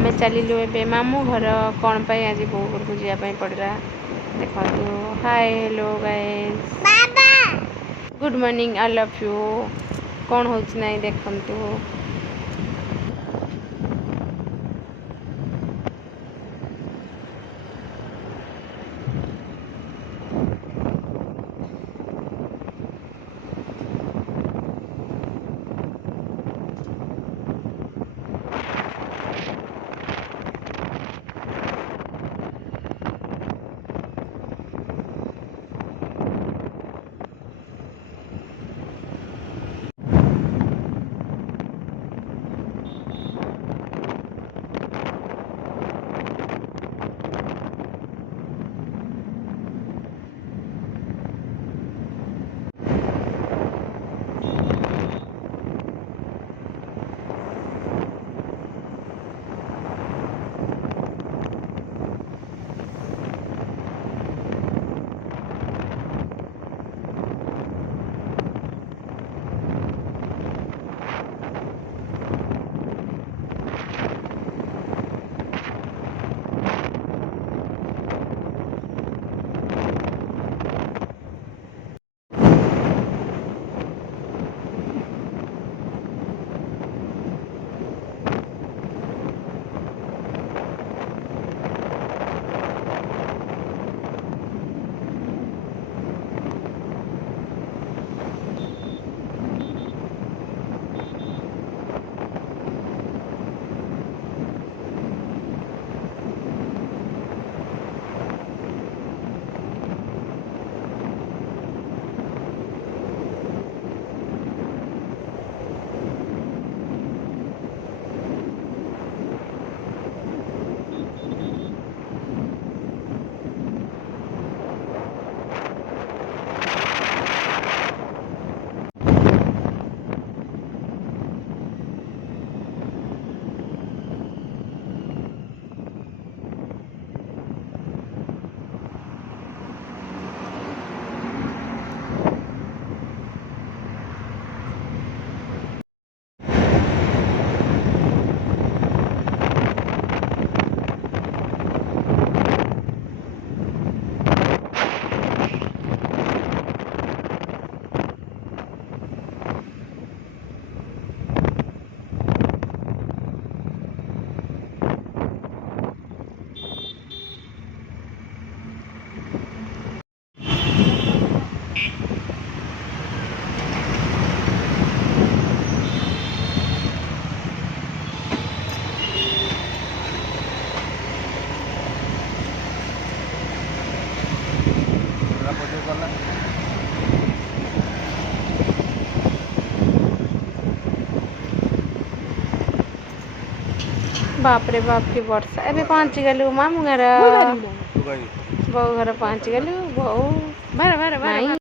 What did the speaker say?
आमे चलिलु एबे मामू घर कौन पाई आज बो घर को जाया पड़ा देखो hi hello guys good morning I love you कौन हो देखु बाप रे बाप की वर्षा एबे पहुंची गलु मामू घर बो घर पहुंची गलु बो